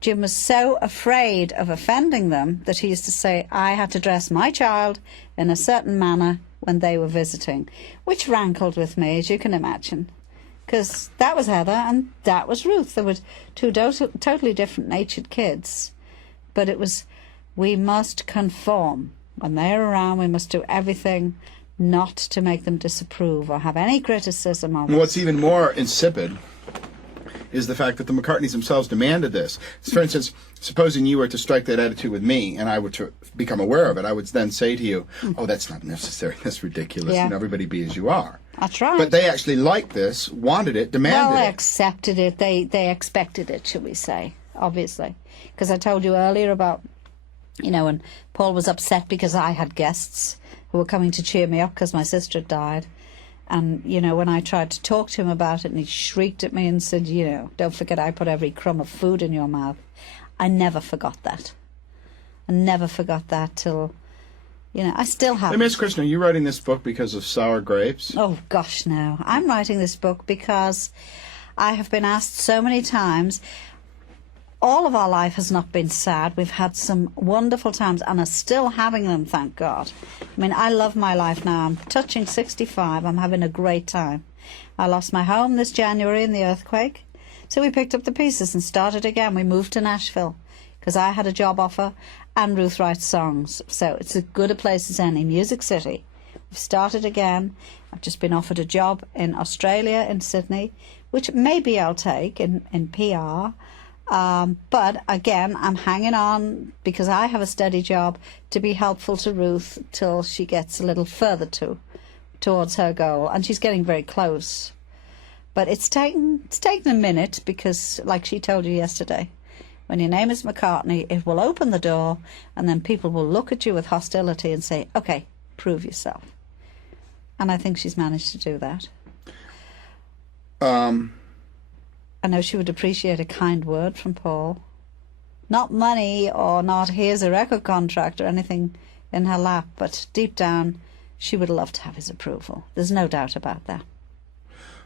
Jim was so afraid of offending them that he used to say, I had to dress my child in a certain manner when they were visiting, which rankled with me, as you can imagine, because that was Heather and that was Ruth. They were two totally different natured kids, but it was, we must conform. When they're around, we must do everything not to make them disapprove or have any criticism of us. What's even more insipid is the fact that the McCartneys themselves demanded this. For instance, supposing you were to strike that attitude with me and I were to become aware of it, I would then say to you, oh, that's not necessary, that's ridiculous, Yeah. everybody be as you are. That's right. But they actually liked this, wanted it, demanded Well, they it. accepted it. They expected it, shall we say, obviously. Because I told you earlier about, when Paul was upset because I had guests who were coming to cheer me up because my sister had died. And, when I tried to talk to him about it, and he shrieked at me and said, don't forget I put every crumb of food in your mouth. I never forgot that. I never forgot that till, I still have. Hey, Miss Krishna, are you writing this book because of sour grapes? Oh, gosh, no. I'm writing this book because I have been asked so many times. All of our life has not been sad. We've had some wonderful times and are still having them, thank God. I mean, I love my life now. I'm touching 65. I'm having a great time. I lost my home this January in the earthquake. So we picked up the pieces and started again. We moved to Nashville because I had a job offer and Ruth writes songs. So it's as good a place as any, Music City. We've started again. I've just been offered a job in Australia, in Sydney, which maybe I'll take in PR. But again, I'm hanging on because I have a steady job to be helpful to Ruth till she gets a little further towards her goal, and she's getting very close. But it's taken a minute because, like she told you yesterday, when your name is McCartney, it will open the door, and then people will look at you with hostility and say, "Okay, prove yourself." And I think she's managed to do that. I know she would appreciate a kind word from Paul. Not money or not here's a record contract or anything in her lap, but deep down she would love to have his approval. There's no doubt about that.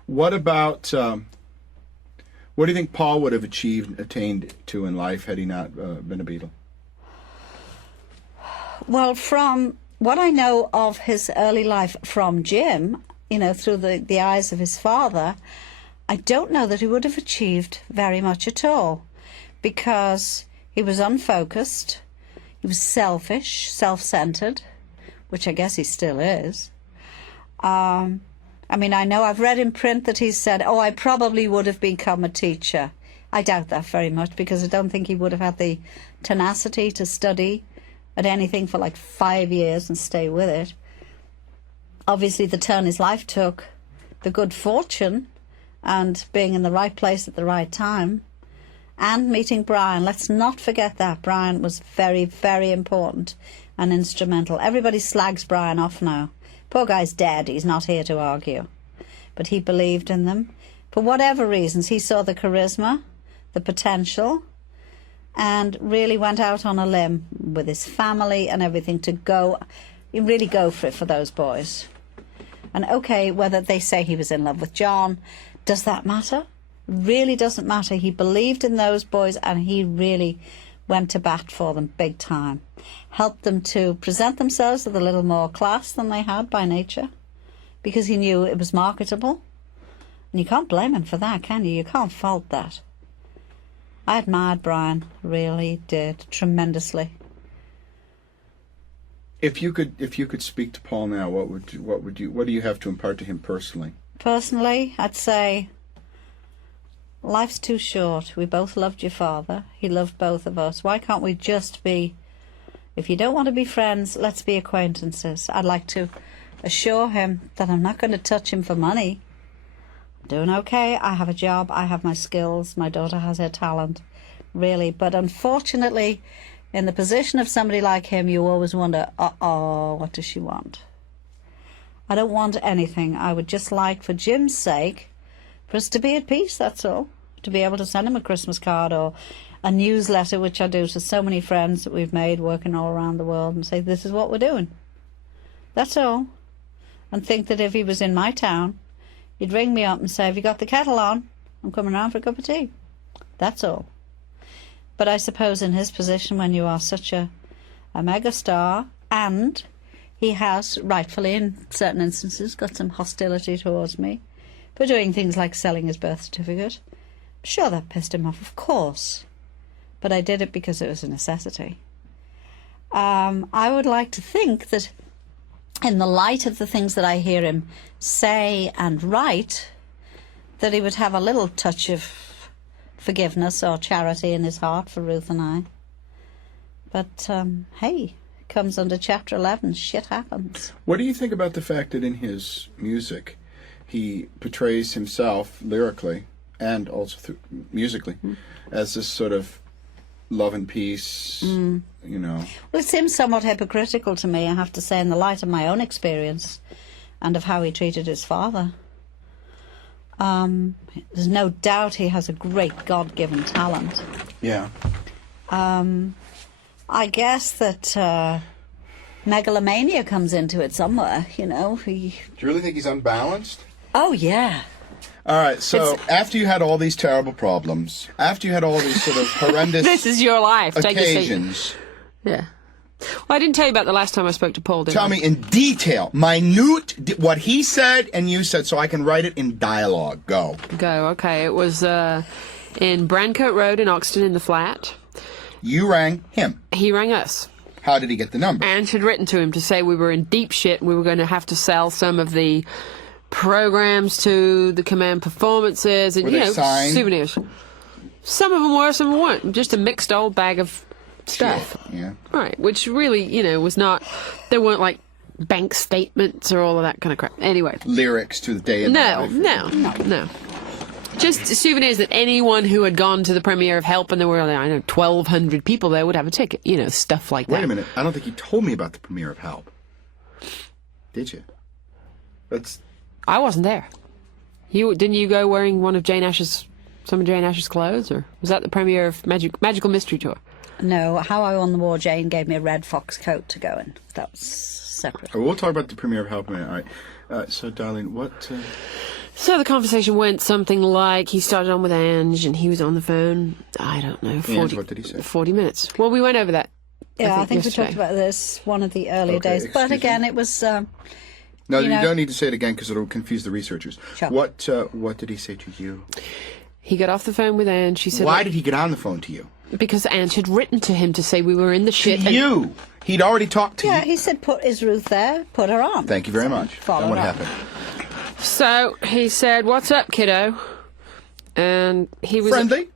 What about, what do you think Paul would have attained to in life had he not been a Beatle? Well, from what I know of his early life from Jim, through the eyes of his father, I don't know that he would have achieved very much at all, because he was unfocused, he was selfish, self-centered, which I guess he still is. I know I've read in print that he said, I probably would have become a teacher. I doubt that very much, because I don't think he would have had the tenacity to study at anything for like 5 years and stay with it. Obviously, the turn his life took, the good fortune and being in the right place at the right time, and meeting Brian. Let's not forget that. Brian was very, very important and instrumental. Everybody slags Brian off now. Poor guy's dead. He's not here to argue. But he believed in them. For whatever reasons, he saw the charisma, the potential, and really went out on a limb with his family and everything to really go for it for those boys. And okay, whether they say he was in love with John, does that matter? Really doesn't matter. He believed in those boys and he really went to bat for them big time. Helped them to present themselves with a little more class than they had by nature, because he knew it was marketable. And you can't blame him for that, can you? You can't fault that. I admired Brian, really did, tremendously. If you could speak to Paul now, what do you have to impart to him personally? Personally, I'd say life's too short. We both loved your father. He loved both of us. Why can't we just be, if you don't want to be friends, let's be acquaintances. I'd like to assure him that I'm not going to touch him for money. I'm doing okay. I have a job. I have my skills. My daughter has her talent, really. But unfortunately, in the position of somebody like him, you always wonder, what does she want? I don't want anything. I would just like, for Jim's sake, for us to be at peace, that's all. To be able to send him a Christmas card or a newsletter, which I do to so many friends that we've made working all around the world, and say, this is what we're doing. That's all. And think that if he was in my town, he'd ring me up and say, have you got the kettle on? I'm coming round for a cup of tea. That's all. But I suppose in his position, when you are such a megastar, and he has, rightfully in certain instances, got some hostility towards me for doing things like selling his birth certificate. Sure, that pissed him off, of course. But I did it because it was a necessity. I would like to think that in the light of the things that I hear him say and write, that he would have a little touch of forgiveness or charity in his heart for Ruth and I. But, hey, it comes under Chapter 11. Shit happens. What do you think about the fact that in his music he portrays himself lyrically and also musically as this sort of love and peace, you know? Well, it seems somewhat hypocritical to me, I have to say, in the light of my own experience and of how he treated his father. There's no doubt he has a great God-given talent. Yeah. I guess that megalomania comes into it somewhere, you know. Do you really think he's unbalanced? Oh, yeah. All right, so after you had all these terrible problems, after you had all these sort of horrendous This is your life. Take a seat. occasions, Yeah. Well, I didn't tell you about the last time I spoke to Paul, did I? tell me in detail, minute, what he said and you said, so I can write it in dialogue. Go. Go, okay. It was in Brancoat Road in Oxton in the flat. You rang him. He rang us. How did he get the number? Ange had written to him to say we were in deep shit and we were going to have to sell some of the programs to the command performances and, Were they signed? souvenirs. Some of them were, some weren't. Just a mixed old bag of stuff. Shit, yeah. Right, which really, was not, there weren't like bank statements or all of that kind of crap. Anyway. Lyrics to the day in the life. No. Just souvenirs that anyone who had gone to the premiere of Help, and there were, 1,200 people there, would have a ticket. Stuff like that. Wait a minute. I don't think you told me about the premiere of Help. Did you? I wasn't there. Didn't you go wearing some of Jane Ash's clothes, or was that the premiere of Magical Mystery Tour? No, How I Won the War, Jane gave me a red fox coat to go in. That was separate. We'll talk about the premiere of Help in a minute. All right. So, darling, what... So the conversation went something like, he started on with Ange, and he was on the phone, I don't know, 40, Ange, what did he say? 40 minutes. Well, we went over that. Yeah, I think we yesterday. talked about this one of the earlier Okay, days. But excuse again, me? it was... No, you know- don't need to say it again because it'll confuse the researchers. Sure. What did he say to you? He got off the phone with Ange. She said, Why did he get on the phone to you? Because Ange had written to him to say we were in the shit. To and- you! He'd already talked to Yeah, you. he said, is Ruth there? Put her on. Thank you very much. Follow Then what her on. happened? So he said, "What's up, kiddo?" And he was Friendly?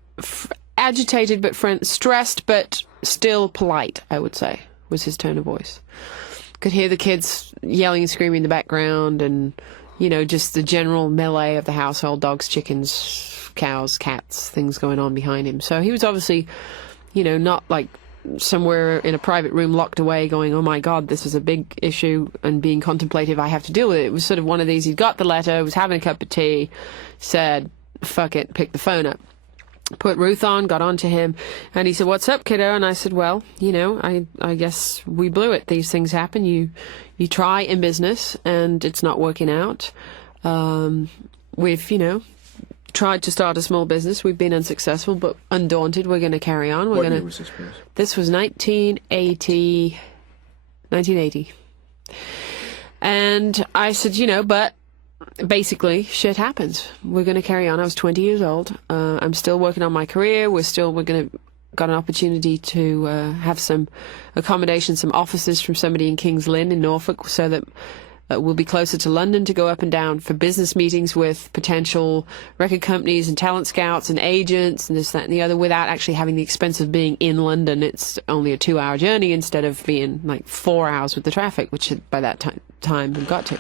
agitated but stressed but still polite, I would say, was his tone of voice. Could hear the kids yelling and screaming in the background, and just the general melee of the household: dogs, chickens, cows, cats, things going on behind him. So he was obviously, not like somewhere in a private room locked away going, oh my God, this is a big issue, and being contemplative, I have to deal with it. It was sort of one of these, he'd got the letter, was having a cup of tea, said, fuck it, picked the phone up. put Ruth on, got on to him, and he said, "What's up, kiddo?" And I said, "Well, I guess we blew it. These things happen. You try in business, and it's not working out. We've, tried to start a small business. We've been unsuccessful, but undaunted. We're going to carry on. What year was this, please? This was 1980. And I said, but basically, shit happens. We're going to carry on. I was 20 years old. I'm still working on my career. We're going to got an opportunity to have some accommodation, some offices from somebody in King's Lynn in Norfolk, so that we'll be closer to London to go up and down for business meetings with potential record companies and talent scouts and agents and this, that, and the other, without actually having the expense of being in London. It's only a 2-hour journey instead of being like 4 hours with the traffic, which by that time we got to.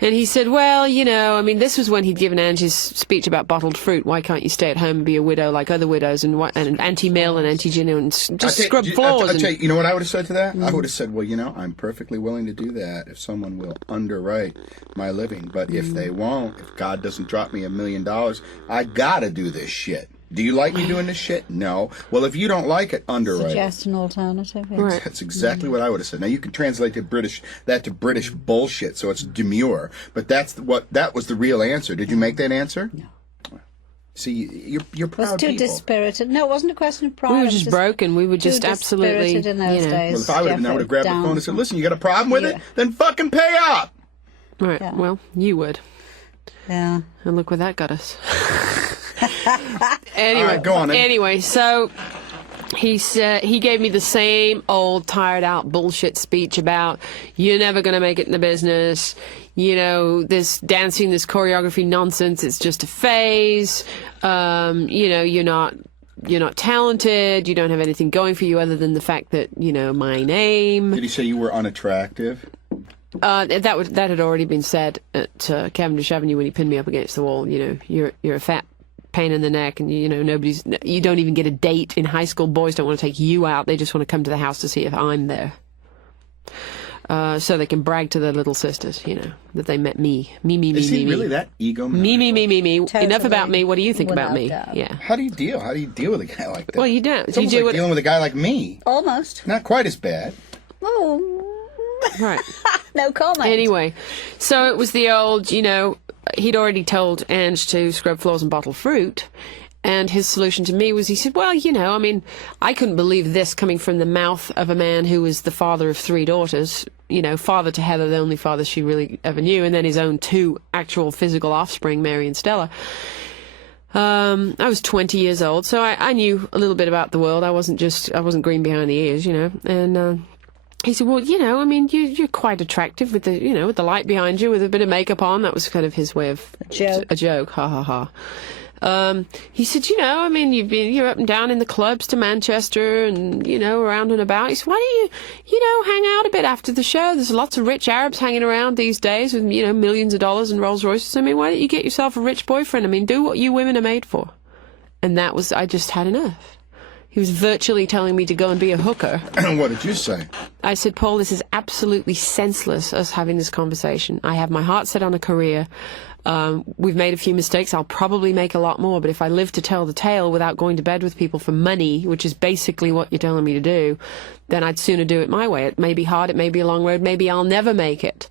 And he said, well, this was when he'd given Angie's speech about bottled fruit. Why can't you stay at home and be a widow like other widows, and anti-mill and anti-Gino, and just scrub floors? I'll tell you, you know what I would have said to that? I would have said, well, I'm perfectly willing to do that if someone will underwrite my living. But if they won't, if God doesn't drop me $1 million, I got to do this shit. Do you like me doing this shit? No. Well, if you don't like it, underwrite. Suggest an alternative. Yes. Right. That's exactly what I would have said. Now you can translate that to British bullshit, so it's demure. But that was the real answer. Did you make that answer? No. See, you're proud. It was too people. dispirited. No, it wasn't a question of pride. We were just broken. We were just absolutely dispirited in those days. Well, if I would have grabbed the phone and said, "Listen, you got a problem with it? Yeah. Then fucking pay up." Right. Yeah. Well, you would. Yeah. And look where that got us. Anyway, All right, go on then. Anyway, so he said he gave me the same old tired out bullshit speech about you're never going to make it in the business. This dancing, this choreography nonsense. It's just a phase. You're not talented. You don't have anything going for you other than the fact that my name. Did he say you were unattractive? That had already been said at Cavendish Avenue when he pinned me up against the wall. You're a fat pain in the neck, and you don't even get a date in high school. Boys don't want to take you out; they just want to come to the house to see if I'm there, so they can brag to their little sisters, that they met me. Is he really that ego? Me. Totally. Enough about me. What do you think about Without me? doubt. Yeah. How do you deal with a guy like that? Well, you don't. It's You almost do like dealing with a guy like me. Almost. Not quite as bad. Oh. Right. No comment. Anyway, so it was the old, he'd already told Ange to scrub floors and bottle fruit. And his solution to me was, he said, well, I couldn't believe this coming from the mouth of a man who was the father of 3 daughters, father to Heather, the only father she really ever knew, and then his own 2 actual physical offspring, Mary and Stella. I was 20 years old, so I knew a little bit about the world. I wasn't green behind the ears, and he said, well, you're quite attractive with the light behind you, with a bit of makeup on. That was kind of his way of a joke. Ha ha ha. He said, you're up and down in the clubs to Manchester and, around and about. He said, why don't you, hang out a bit after the show? There's lots of rich Arabs hanging around these days with, millions of dollars and Rolls Royces. Why don't you get yourself a rich boyfriend? Do what you women are made for. And I just had enough. He was virtually telling me to go and be a hooker. What did you say? I said, Paul, this is absolutely senseless, us having this conversation. I have my heart set on a career. We've made a few mistakes. I'll probably make a lot more. But if I live to tell the tale without going to bed with people for money, which is basically what you're telling me to do, then I'd sooner do it my way. It may be hard. It may be a long road. Maybe I'll never make it.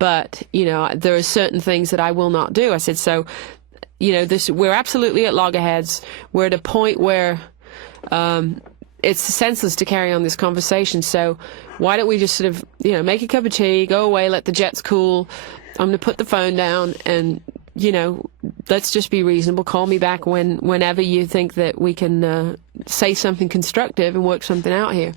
But, there are certain things that I will not do. I said, so, we're absolutely at loggerheads. We're at a point where it's senseless to carry on this conversation, so why don't we just sort of, make a cup of tea, go away, let the jets cool. I'm going to put the phone down and, let's just be reasonable. Call me back whenever you think that we can say something constructive and work something out here.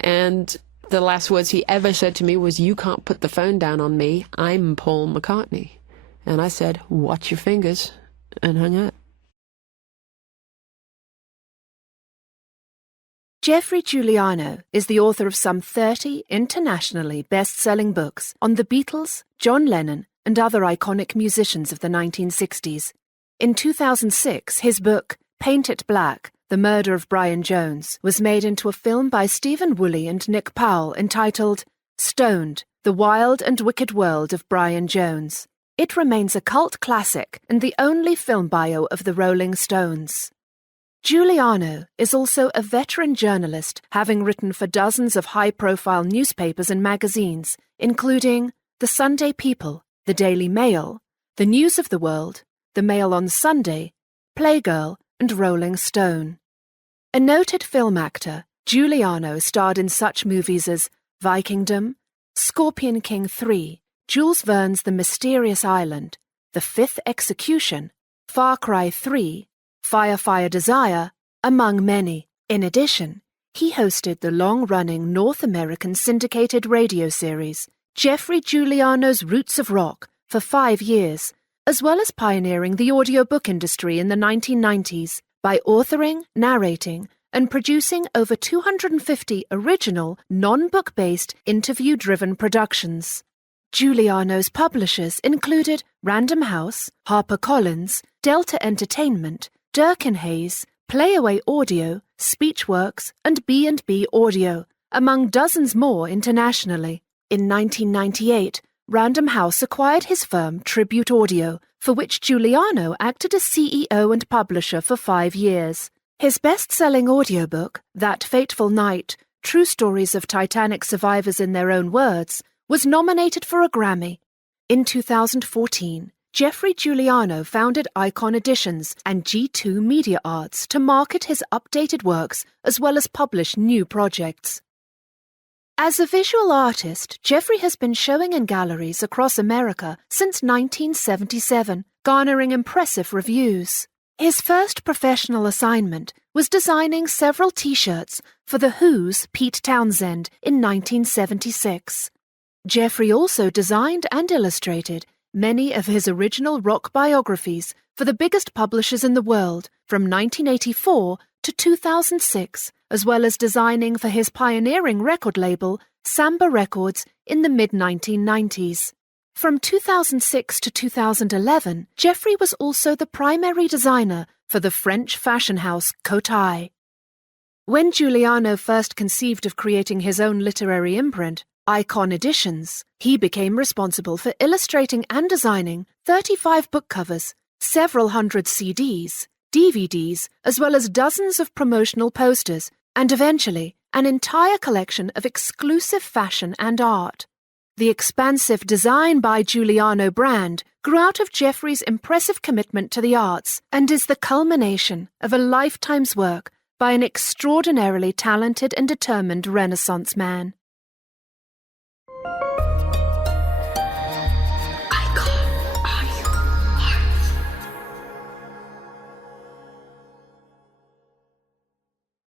And the last words he ever said to me was, you can't put the phone down on me. I'm Paul McCartney. And I said, watch your fingers, and hung up. Geoffrey Giuliano is the author of some 30 internationally best-selling books on the Beatles, John Lennon, and other iconic musicians of the 1960s. In 2006, his book, Paint It Black, The Murder of Brian Jones, was made into a film by Stephen Woolley and Nick Powell entitled Stoned, The Wild and Wicked World of Brian Jones. It remains a cult classic and the only film bio of the Rolling Stones. Giuliano is also a veteran journalist, having written for dozens of high-profile newspapers and magazines, including The Sunday People, The Daily Mail, The News of the World, The Mail on Sunday, Playgirl, and Rolling Stone. A noted film actor, Giuliano starred in such movies as Vikingdom, Scorpion King 3, Jules Verne's The Mysterious Island, The Fifth Execution, Far Cry 3, Fire Desire, among many. In addition, he hosted the long-running North American syndicated radio series, Geoffrey Giuliano's Roots of Rock, for 5 years, as well as pioneering the audiobook industry in the 1990s by authoring, narrating, and producing over 250 original, non-book-based, interview-driven productions. Giuliano's publishers included Random House, HarperCollins, Delta Entertainment, Durkin Hayes, Playaway Audio, Speechworks, and B&B Audio, among dozens more internationally. In 1998, Random House acquired his firm Tribute Audio, for which Giuliano acted as CEO and publisher for 5 years. His best-selling audiobook, That Fateful Night, True Stories of Titanic Survivors in Their Own Words, was nominated for a Grammy. In 2014, Geoffrey Giuliano founded Icon Editions and G2 Media Arts to market his updated works as well as publish new projects. As a visual artist, Geoffrey has been showing in galleries across America since 1977, garnering impressive reviews. His first professional assignment was designing several T-shirts for The Who's Pete Townsend in 1976. Geoffrey also designed and illustrated many of his original rock biographies for the biggest publishers in the world from 1984 to 2006, as well as designing for his pioneering record label, Samba Records, in the mid-1990s. From 2006 to 2011, Geoffrey was also the primary designer for the French fashion house Cotai. When Giuliano first conceived of creating his own literary imprint, Icon Editions, he became responsible for illustrating and designing 35 book covers, several hundred CDs, DVDs, as well as dozens of promotional posters, and eventually an entire collection of exclusive fashion and art. The expansive Design by Giuliano brand grew out of Geoffrey's impressive commitment to the arts and is the culmination of a lifetime's work by an extraordinarily talented and determined Renaissance man.